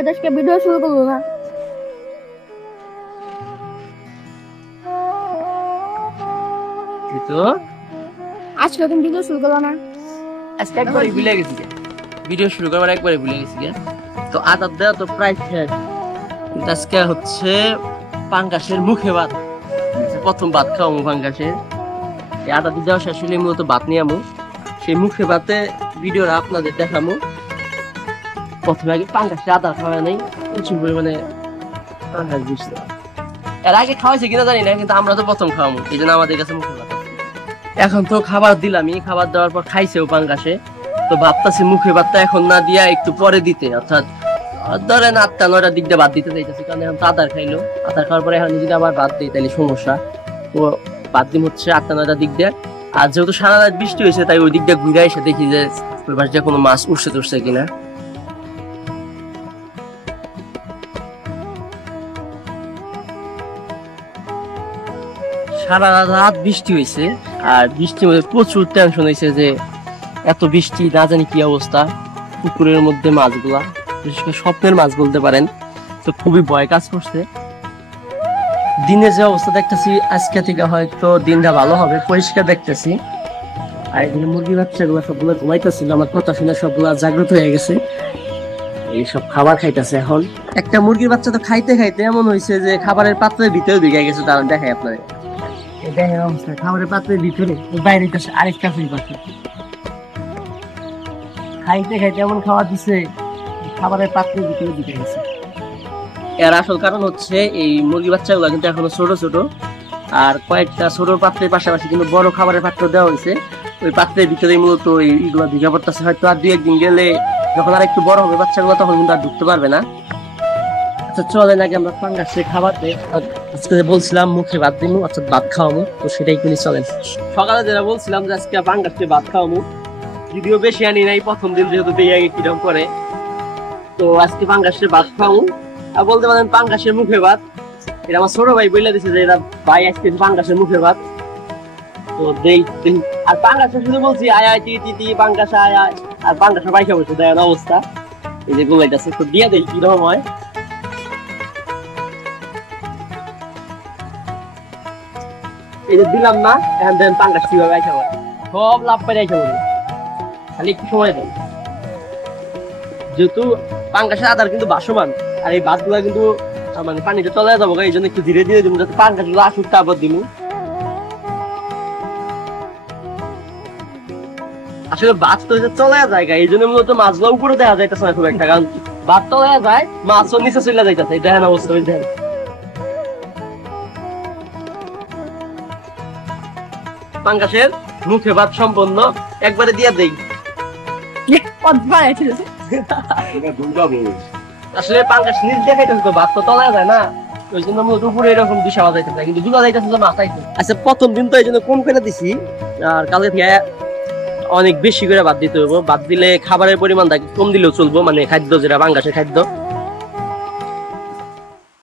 হয়তো আজকে ভিডিও শুরু করলো না। আজকে তুমি ভিডিও শুরু করলো না। আজকে একবারে ভুলে গেছি, ভিডিও শুরু করবার একবারে ভুলে গেছি। তো আদার দেওয়া তো প্রায় শেষ। আজকে হচ্ছে পাঙ্গাসের মুখে ভাত, প্রথম ভাত খাওয়াবো পাঙ্গাসের। এই আদা দিয়ে দেওয়া শেষ হলে মূলত ভাত নিয়ে আমু, সেই মুখে ভাতে ভিডিওটা আপনাদের দেখামু। প্রথমে আগে পাঙ্গাসের আদা খাওয়া নেই, প্রচুর পরিমাণে পাঙ্গাস দিচ্ছে। এর আগে খাওয়াইছে কিনা জানি না, কিন্তু আমরা তো প্রথম খাওয়াবো, এই জন্য আমাদের কাছে মুখে ভাত। এখন তো খাবার দিলামই, খাবার দেওয়ার পর খাইছেও পাঙ্গাসে। তো ভাবতাছি মুখে ভাতটা এখন না দিয়া একটু পরে দিতে, অর্থাৎ ধরেন 8টা-9টার দিক দিয়ে ভাত দিতে চাইতেছি, কারণ এখন তো আদার খাইলো। আদার খাওয়ার পরে এখন যদি আবার ভাত দিই তাহলে সমস্যা। তো ভাত দিন হচ্ছে 8টা-9টার দিক দিয়ে। আর যেহেতু সারা রাত বৃষ্টি হয়েছে, তাই ওই দিক দিয়ে ঘুরে এসে দেখি যে ওই পাশে কোনো মাছ উঠছে কিনা। সারা রাত বৃষ্টি হয়েছে, আর বৃষ্টির মধ্যে প্রচুর টেনশন হয়েছে যে এত বৃষ্টি, না জানি কি অবস্থা। পুকুরের মধ্যে মাছগুলা, বিশেষ করে স্বপ্নের মাছ বলতে পারেন, তো খুবই ভয় কাজ করছে। দিনের যে অবস্থা দেখতেছি, আজকে থেকে হয়তো দিনটা ভালো হবে, পরিষ্কার দেখতেছি। আর এখানে মুরগি বাচ্চাগুলো সবগুলো ঘুমাইতেছিল, আমার কথা শুনে সবগুলা জাগ্রত হয়ে গেছে, এইসব খাবার খাইতেছে। এখন একটা মুরগির বাচ্চা তো খাইতে খাইতে এমন হয়েছে যে খাবারের পাত্রের ভিতরে ঢুকে গেছে। তারা দেখায় আপনাদের, দেখেন অবস্থা, খাবারের পাত্রের ভিতরে বাইরে আরেকটা পাত্র খাইতে খাইতে এমন খাবার দিছে, খাবারের পাত্রের ভিতরে ঢুকে গেছে। এর আসল কারণ হচ্ছে এই মুরগি বাচ্চাগুলো কিন্তু এখনো ছোট ছোট, আর কয়েকটা ছোট পাত্রের পাশাপাশি কিন্তু বড় খাবারের পাত্র দেওয়া হয়েছে। ওই পাত্রের ভিতরে মূলত এইগুলো ঢুকে পড়তেছে। হয়তো আর 2-1 দিন গেলে, যখন আর একটু বড় হবে বাচ্চাগুলো, তখন কিন্তু আর ঢুকতে পারবে না। আচ্ছা চলে নাকি আমরা পাঙ্গাসের খাবার দেই। আজকে বলছিলাম মুখে ভাত দিমু, অর্থাৎ ভাত খাওয়াবো, তো সেটাই করে চলেন। সকালে যেটা বলছিলাম যে আজকে পাঙ্গাসে ভাত খাওয়াবো, যদিও বেশি আনি নাই, প্রথম দিন যেহেতু দিয়ে আগে কিরম করে। তো আজকে পাঙ্গাসের ভাত খাওয়াবো, আর বলতে পারেন পাঙ্গাসের মুখে ভাত। এটা আমার ছোট ভাই বলে দিছে যে এটা ভাই আজকে পাঙ্গাসের মুখে ভাত। তো দেই, আর পাঙ্গাসে শুধু বলছি আয় আয় টি পাঙ্গাসা আয় আয়, আর পাঙ্গাসা পাইসা বসে দেয় অবস্থা। এই যে গোলাইটাছে, তো দিয়ে দেই কিরকম হয়। এই যে দিলাম না, এখন দেন পাঙ্গাস কিভাবে আইসা পড়ে, সব লাভ পাই আইসা পড়ে, খালি একটু সময় দেন। যেহেতু পাঙ্গাসের আদার কিন্তু বাসমান, আর এই ভাতগুলা কিন্তু মানে পানিতে চলে যাবো, এই জন্য একটু ধীরে ধীরে দিব, যাতে পাঙ্গাসগুলো আসুক, তারপর দিব। আসলে ভাত তো চলে যায়, এই জন্য মূলত মাছগুলো উপরে দেখা যাইতেছে না খুব একটা, কারণ ভাত চলে যায়, মাছও নিচে চলে যাইতেছে। এই দেখেন অবস্থা, দেখেন পাঙ্গাসের মুখে ভাত সম্পন্ন, একবারে দিয়ে দেই। আসলে পাঙ্গাস নিচ দেখাইতেছে তো, ভাত তো তলা যায় না, ওই জন্য উপরে এরকম দিশা যাইতেছে, কিন্তু দুলা যাইতেছে যে মাছ আইছে। আচ্ছা প্রথম দিন তো এই জন্য কম করে দিছি, আর কালকে থেকে অনেক বেশি করে ভাত দিতে হবে। ভাত দিলে খাবারের পরিমাণ কম দিলেও চলবো, মানে খাদ্য যেটা পাঙ্গাসের খাদ্য,